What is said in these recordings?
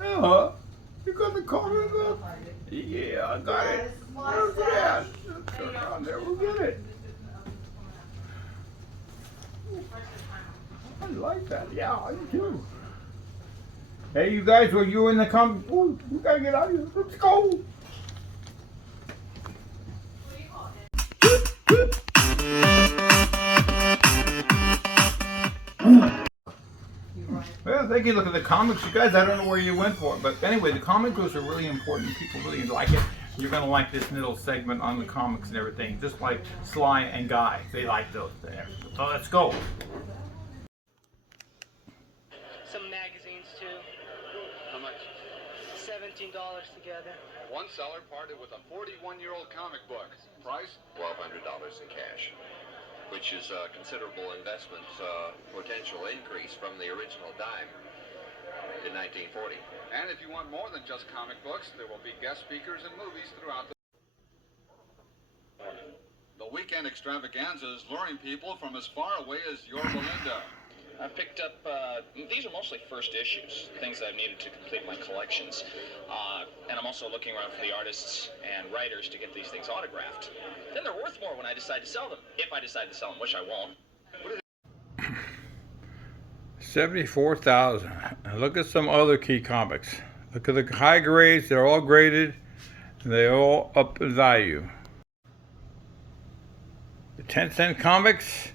Uh-huh. You got the comic book? Yeah, I got it. Look at that. Turn around there, we'll get it. I like that. Yeah, I do too. Hey, you guys, were you in the comic book? We gotta get out of here. Let's go. Well, thank you. Look at the comics, you guys. I don't know where you went for it, but anyway, the comic books are really important. People really like it. You're gonna like this little segment on the comics and everything, just like Sly and Guy. They like those there. So let's go. Some magazines too. How much? $17 together. One seller parted with a 41-year-old comic book. Price? $1,200 in cash, which is a considerable investment potential increase from the original dime in 1940. And if you want more than just comic books, there will be guest speakers and movies throughout the weekend extravaganza is luring people from as far away as Yorba Linda. I picked up, these are mostly first issues, things that I've needed to complete my collections. And I'm also looking around for the artists and writers to get these things autographed. Then they're worth more when I decide to sell them. If I decide to sell them, which I won't. 74,000. Look at some other key comics. Look at the high grades. They're all graded. And they all up in value. The 10-cent comics.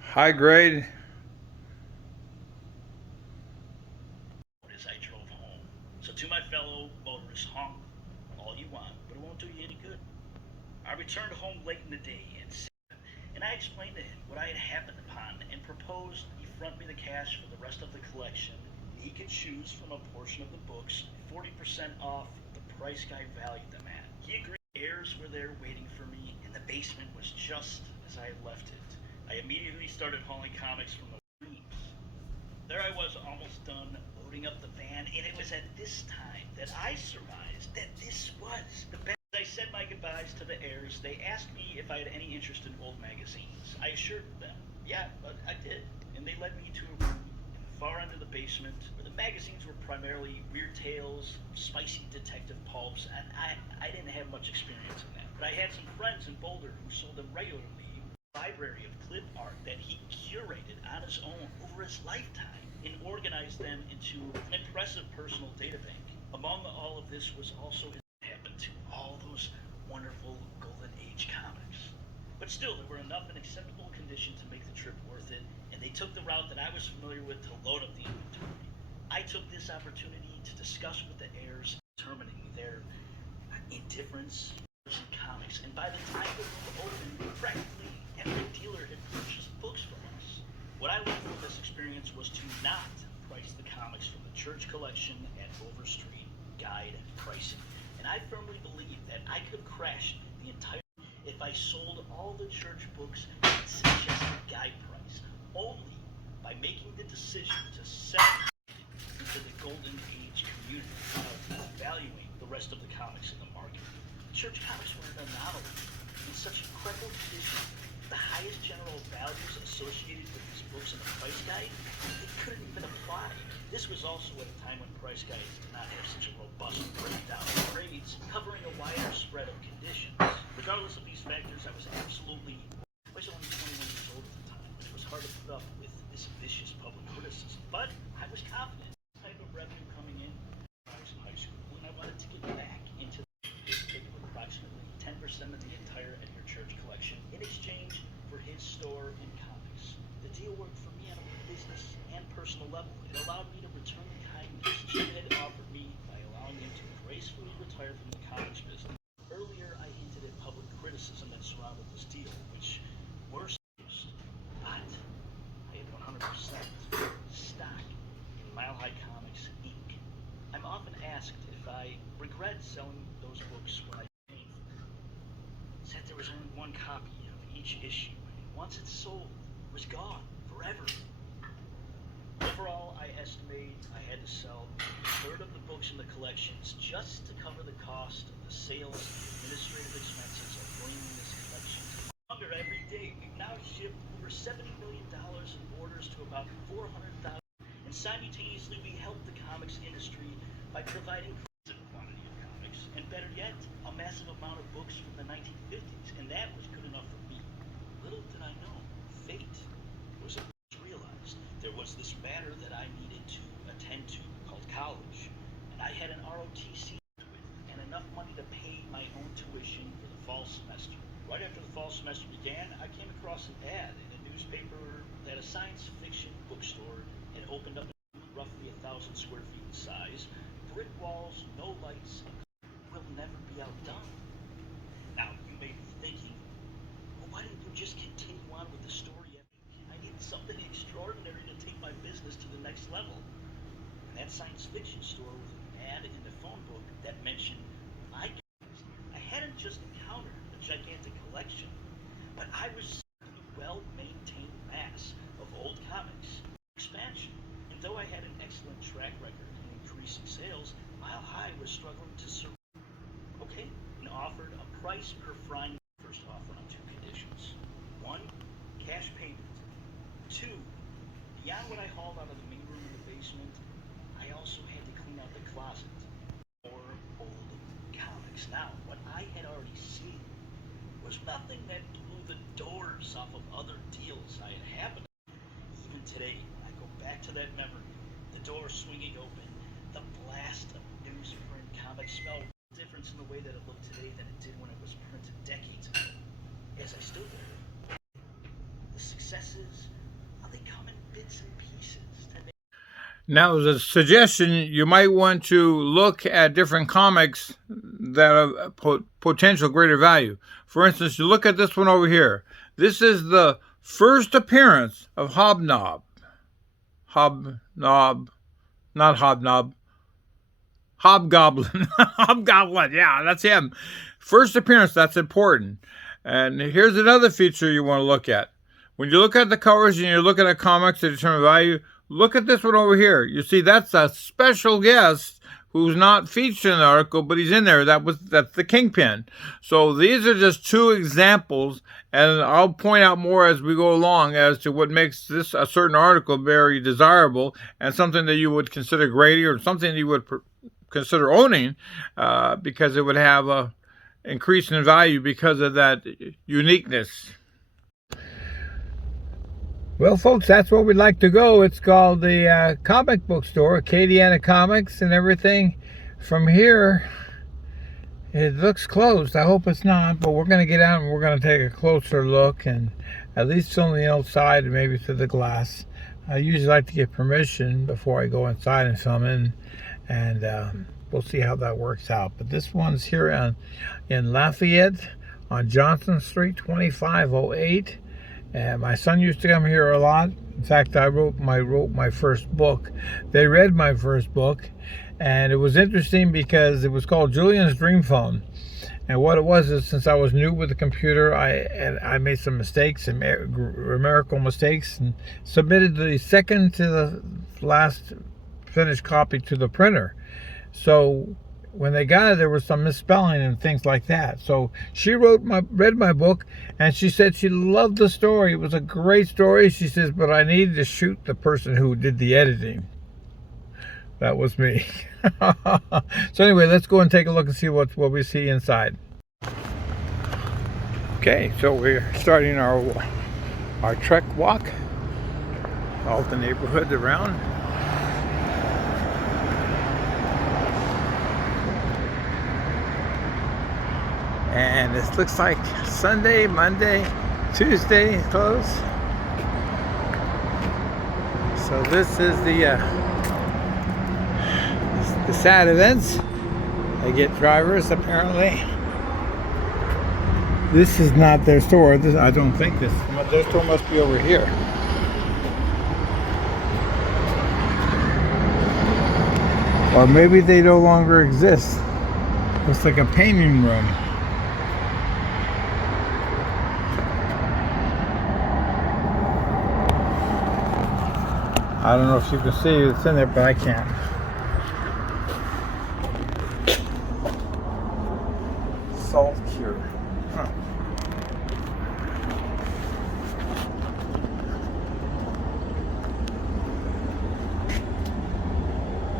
High grade. As I drove home. So to my fellow motorists, honk all you want, but it won't do you any good. I returned home late in the day and I explained to him what I had happened upon and proposed he front me the cash for the rest of the collection. He could choose from a portion of the books, 40% off the price Guy valued them at. He agreed. Heirs were there waiting for me, and the basement was just as I had left it. I immediately started hauling comics from the streams. There I was, almost done loading up the van, and it was at this time that I surmised that this was the best. As I said my goodbyes to the heirs, they asked me if I had any interest in old magazines. I assured them, yeah, but I did. And they led me to a room in the far end of the basement where the magazines were primarily weird tales, spicy detective pulps, and I didn't have much experience in that. But I had some friends in Boulder who sold them regularly. Library of clip art that he curated on his own over his lifetime and organized them into an impressive personal databank. Among all of this was also his happened to all those wonderful Golden Age comics. But still, there were enough in acceptable condition to make the trip worth it, and they took the route that I was familiar with to load up the inventory. I took this opportunity to discuss with the heirs, determining their indifference in comics, and by the time the room opened, practically every dealer had purchased books from us. What I learned from this experience was to not price the comics from the church collection at Overstreet Guide pricing. And I firmly believe that I could have crashed the entire if I sold all the church books at suggested guide price, only by making the decision to sell into the Golden Age community without valuing the rest of the comics in the market. Church comics were an anomaly in such incredible condition. The highest general values associated with these books in the price guide, they couldn't even apply. This was also at a time when price guides did not have such a robust breakdown of grades, covering a wider spread of conditions. Regardless of these factors, I was only 21 years old at the time, which was hard to put up with this vicious public criticism. But I was confident. Type of revenue coming in. I was in high school, and I wanted to get back into this take of approximately 10% of the entire Edgar Church collection in exchange for his store and comics. The deal worked for me on a business and personal level. It allowed me to return the kindness Jim had offered me by allowing him to gracefully retire from the comics business. Earlier, I hinted at public criticism that surrounded this deal, which were serious, but I had 100% stock in Mile High Comics, Inc. I'm often asked if I regret selling those books when I said there was only one copy of each issue, and once it's sold, it was gone forever. Overall, I estimate I had to sell a third of the books in the collections just to cover the cost of the sales and administrative expenses of bringing this collection to market. Every day, we've now shipped over $70 million in orders to about 400,000, and simultaneously we help the comics industry by providing a quantity of comics, and better yet, a massive amount of books from the 1950s, and that was good enough for me. Little did I know, fate was realized. There was this matter that I needed to attend to called college, and I had an ROTC and enough money to pay my own tuition for the fall semester. Right after the fall semester began, I came across an ad in a newspaper that a science fiction bookstore had opened up roughly 1,000 square feet in size, brick walls, no lights, will never be outdone. Now, you may be thinking, well, why didn't you just continue on with the story? I needed something extraordinary to take my business to the next level. And that science fiction store with an ad in the phone book that mentioned I hadn't just encountered a gigantic collection, but I was a well-maintained mass of old comics. Expansion. And though I had an excellent track record in increasing sales, Mile High was struggling to survive. Okay, and offered a price per frying. First offer on 2 conditions. 1, cash payment. 2, beyond what I hauled out of the main room in the basement, I also had to clean out the closet. More old comics. Now, what I had already seen was nothing that blew the doors off of other deals I had happened. Even today, I go back to that memory, the door swinging open, the blast of newsprint comic smell. Difference in the way that it looked today than it did when it was printed decades ago. As I stood there, the successes, they come in bits and pieces to make. Now, as a suggestion, you might want to look at different comics that have potential greater value. For instance, you look at this one over here. This is the first appearance of Hobgoblin, Hobgoblin, yeah, that's him. First appearance, that's important. And here's another feature you want to look at. When you look at the covers and you're looking at comics to determine value, look at this one over here. You see, that's a special guest who's not featured in the article, but he's in there. That's the Kingpin. So these are just 2 examples, and I'll point out more as we go along as to what makes this a certain article very desirable and something that you would consider great or something that you would consider owning because it would have a increase in value because of that uniqueness. Well, folks, that's where we'd like to go. It's called the comic book store, Acadiana Comics and everything. From here, it looks closed. I hope it's not, but we're going to get out and we're going to take a closer look, and at least on the outside and maybe through the glass. I usually like to get permission before I go inside and film in, and we'll see how that works out. But this one's here in Lafayette on Johnson Street, 2508. And my son used to come here a lot. In fact, I wrote my first book. They read my first book, and it was interesting because it was called Julian's Dream Phone. And what it was is, since I was new with the computer, I made some mistakes, and numerical mistakes, and submitted the second to the last finished copy to the printer. So when they got it, there was some misspelling and things like that. So she read my book, and she said she loved the story. It was a great story. She says, but I needed to shoot the person who did the editing. That was me. So anyway, let's go and take a look and see what we see inside. Okay, so we're starting our trek walk, all the neighborhood around. And this looks like Sunday, Monday, Tuesday closed. So this is the sad events. They get drivers apparently. This is not their store. I don't think their store must be over here. Or maybe they no longer exist. Looks like a painting room. I don't know if you can see it's in there, but I can't. Salt cure. Huh.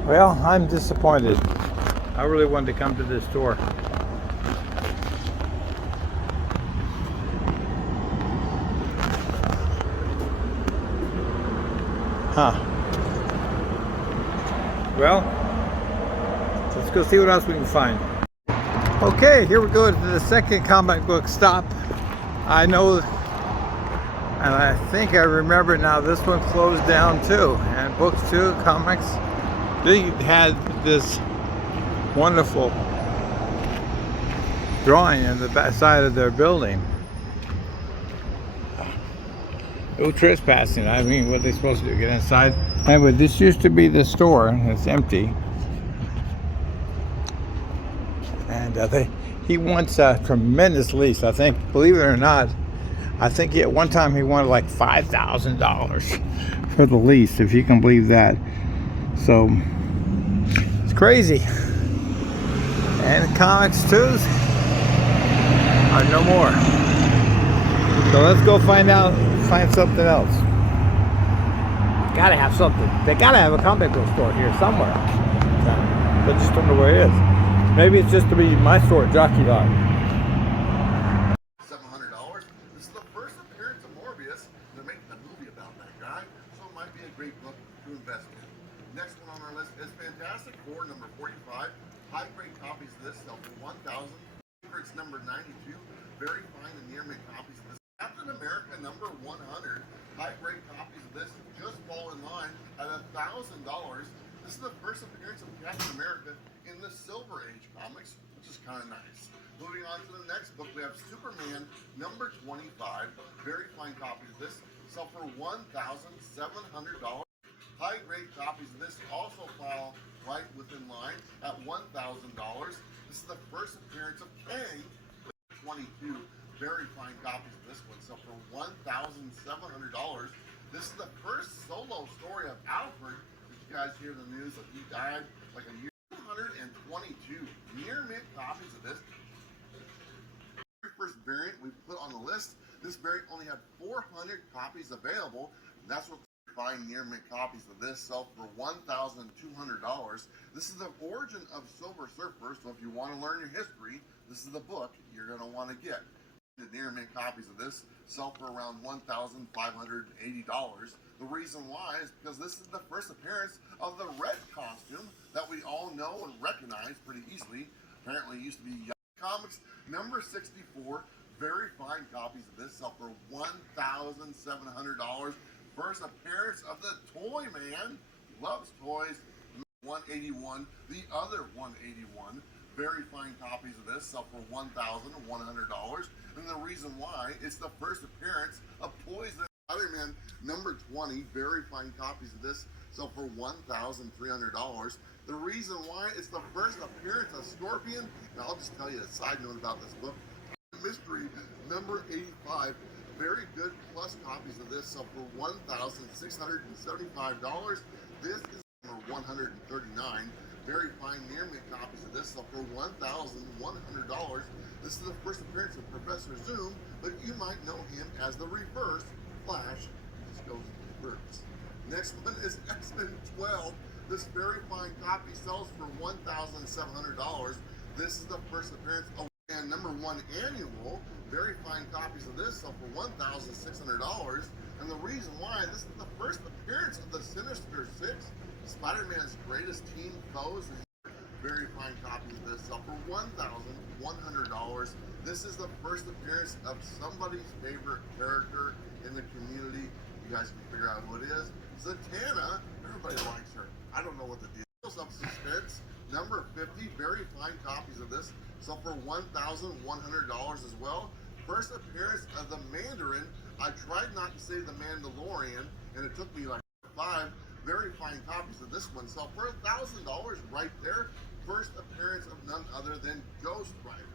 Well, I'm disappointed. I really wanted to come to this store. Huh. Well, let's go see what else we can find. Okay, here we go to the second comic book stop. I know, and I think I remember now, this one closed down too. And Books 2 Comics, they had this wonderful drawing in the back side of their building. No trespassing. I mean, what are they supposed to do? Get inside? Anyway, this used to be the store. It's empty. And he wants a tremendous lease. I think, believe it or not, I think at one time he wanted like $5,000 for the lease, if you can believe that. So it's crazy. And comics too are no more. So let's go find something else. Gotta have something. They gotta have a comic book store here somewhere. I just don't know where it is. Maybe it's just to be my store at Jockey Dog. $700. This is the first appearance of Morbius. They're making a movie about that guy, so it might be a great book to invest in. Next one on our list is Fantastic Four number 45. High-grade copies of this sell for $1,000. It's number 92. Very fine and near-mint copies of this. Captain America number 100. High-grade copies of this just fall in line at $1,000. This is the first appearance of Captain America in the Silver Age comics, which is kind of nice. Moving on to the next book, we have Superman number 25. Very fine copies of this sell for $1,700. High-grade copies of this also fall right within line at $1,000. This is the first appearance of Kang, 22. Very fine copies of this one sell for $1,700. This is the first solo story of Alfred. Did you guys hear the news that he died like a year? 222 near mint copies of this. Very first variant we put on the list. This variant only had 400 copies available. And that's what buying near mint copies of this sell for $1,200. This is the origin of Silver Surfer. So if you want to learn your history, this is the book you're going to want to get. The near mint copies of this sell for around $1,580. The reason why is because this is the first appearance of the red costume that we all know and recognize pretty easily. Apparently it used to be Young Comics number 64. Very fine copies of this sell for $1,700. First appearance of the Toy Man. Loves toys. 181. The other 181. Very fine copies of this sell for $1,100. And the reason why, it's the first appearance of Poison Spider-Man number 20. Very fine copies of this sell for $1,300. The reason why, it's the first appearance of Scorpion. And I'll just tell you a side note about this book. Mystery number 85. Very good plus copies of this sell for $1,675. This is number 139. Very fine near mint copies of this sell for $1,100. This is the first appearance of Professor Zoom, but you might know him as the Reverse Flash. This goes reverse. Next one is X-Men 12. This very fine copy sells for $1,700. This is the first appearance of and number 1 annual. Very fine copies of this sell for $1,600. And the reason why, this is the first appearance of the Sinister Six, Spider-Man's greatest team foes. Very fine copies of this sell for $1,100. This is the first appearance of somebody's favorite character in the community. You guys can figure out who it is. Zatanna. Everybody likes her. I don't know what the deal is. Of Suspense number 50. Very fine copies of this sell for $1,100 as well. First appearance of the Mandarin. I tried not to say the Mandalorian, and it took me like 5. Very fine copies of this one sell for $1,000 right there. First appearance of none other than Ghost Rider.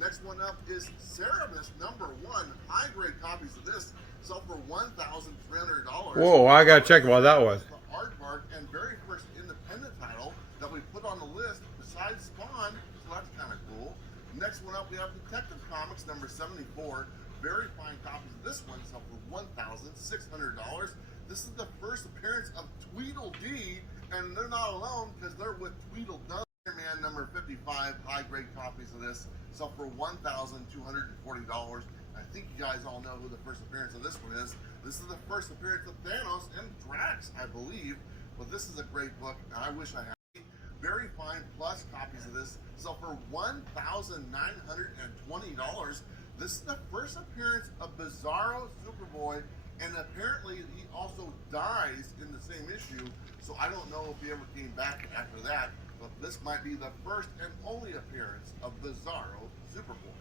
Next one up is Cerebus number 1. High grade copies of this sell for $1,300. Whoa, I gotta check what that was. The aardvark and very first independent title that we put on the list besides Spawn, so that's kind of cool. Next one up, we have Detective Comics number 74. Very fine copies of this one sell for $1,600. This is the first appearance of Tweedledee And they're not alone because they're with Tweedledum. Man number 55, high-grade copies of this sell for $1,240. I think you guys all know who the first appearance of this one is. This is the first appearance of Thanos and Drax, I believe. But this is a great book, and I wish I had. Very fine plus copies of this sell for $1,920. This is the first appearance of Bizarro Superboy, and apparently he also dies in the same issue. So I don't know if he ever came back after that, but this might be the first and only appearance of Bizarro Superboy.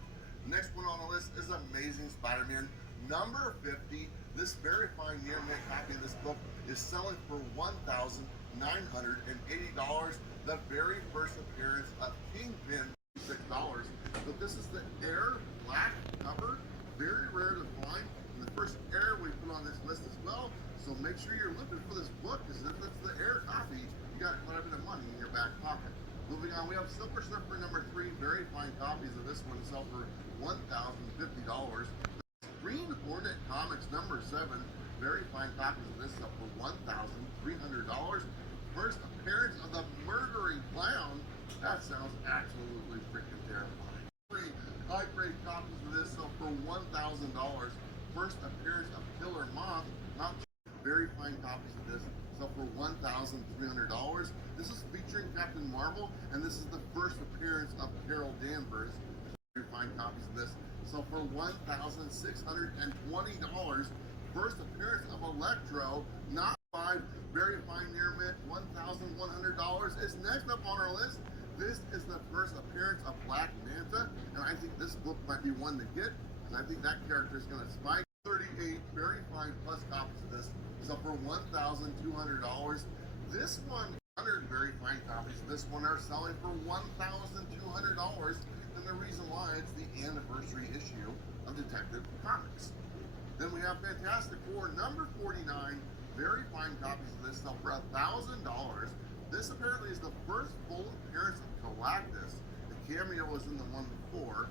The next one on the list is Amazing Spider-Man number 50. This very fine near mint copy of this book is selling for $1,980. The very first appearance of Kingpin, $6. But this is the Air black cover, very rare to find. And the first Air we put on this list as well. So make sure you're looking for this book, because if it's the Air copy, you got quite a bit of money in your back pocket. Moving on, we have Silver Surfer number 3. Very fine copies of this one sell for $1,050. Green Hornet Comics number 7. Very fine copies of this sell for $1,300. First appearance of the Murdering Clown. That sounds absolutely freaking terrifying. 3 high-grade copies of this sell for $1,000. First appearance of Killer Moth. Not very fine copies of this sell for $1,300. This is featuring Captain Marvel, and this is the first appearance of Carol Danvers. Very fine copies of this sell for $1,620. First appearance of Electro, not 5. Very fine near mint, $1,100 is next up on our list. This is the first appearance of Black Manta, and I think this book might be one to get, because I think that character is going to spike. 38 very fine plus copies of this sell for $1,200. This one, 100 very fine copies of this one are selling for $1,200, and the reason why, it's the anniversary issue of Detective Comics. Then we have Fantastic Four number 49. Very fine copies of this sell for $1,000. This apparently is the first full appearance of Galactus. The cameo was in the one before.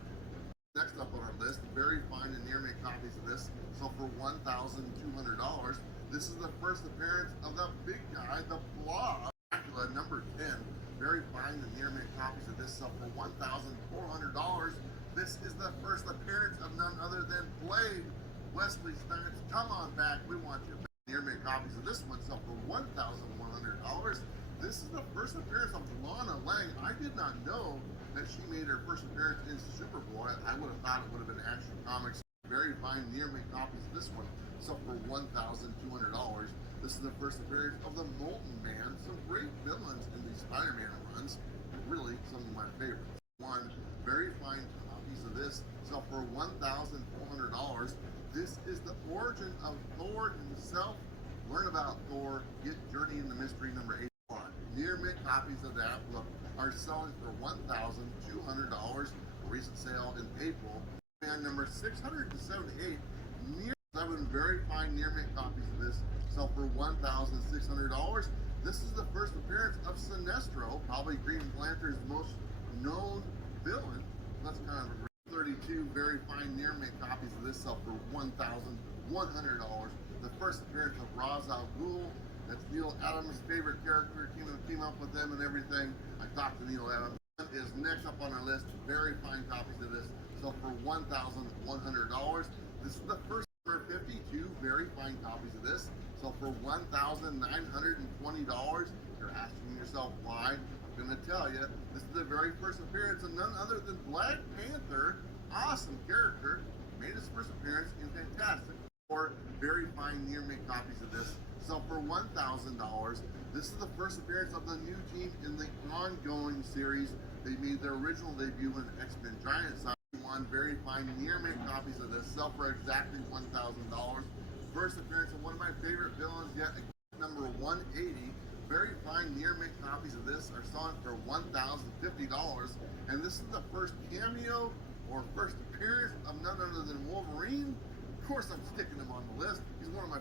Next up on our list, very fine and near mint copies of this sell for $1,200. This is the first appearance of the big guy, the Blob, Dracula number 10. Very fine and near mint copies of this sell for $1,400. This is the first appearance of none other than Blade. Wesley Snipes, come on back, we want you back. Near mint copies of this one sell for $1,100. This is the first appearance of Lana Lang. I did not know that she made her first appearance in Superboy. I would have thought it would have been Action Comics. Very fine near mint copies of this one sell for $1,200. This is the first appearance of the Molten Man. Some great villains in these Spider-Man runs. Really, some of my favorites. One very fine copies of this sell for $1,400. This is the origin of Thor himself. Learn about Thor. Get Journey in the Mystery number 81. Near mint copies of that book are selling for $1,200. A recent sale in April. And number 678. Near 7 very fine near mint copies of this sell for $1,600. This is the first appearance of Sinestro, probably Green Lantern's most known villain. That's kind of a great. 32 very fine near mint copies of this sell for $1,100. The first appearance of Ra's al Ghul. That's Neil Adams' favorite character. Came up with them and everything. I talked to Neil Adams. Is next up on our list. Very fine copies of this sell for $1,100. This is the first number 52 very fine copies of this sell for $1,920. You're asking yourself why? I'm going to tell you. This is the very first appearance of none other than Black Panther. Awesome character. Made his first appearance in Fantastic Four. Very fine near mint copies of this sell for $1,000. This is the first appearance of the new team in the ongoing series. They made their original debut in X-Men Giant Size. One very fine near mint copies of this sell for exactly $1,000. First appearance of one of my favorite villains yet, number 180. Very fine near mint copies of this are selling for $1,050. And this is the first cameo or first appearance of none other than Wolverine. Of course I'm sticking him on the list. He's one of my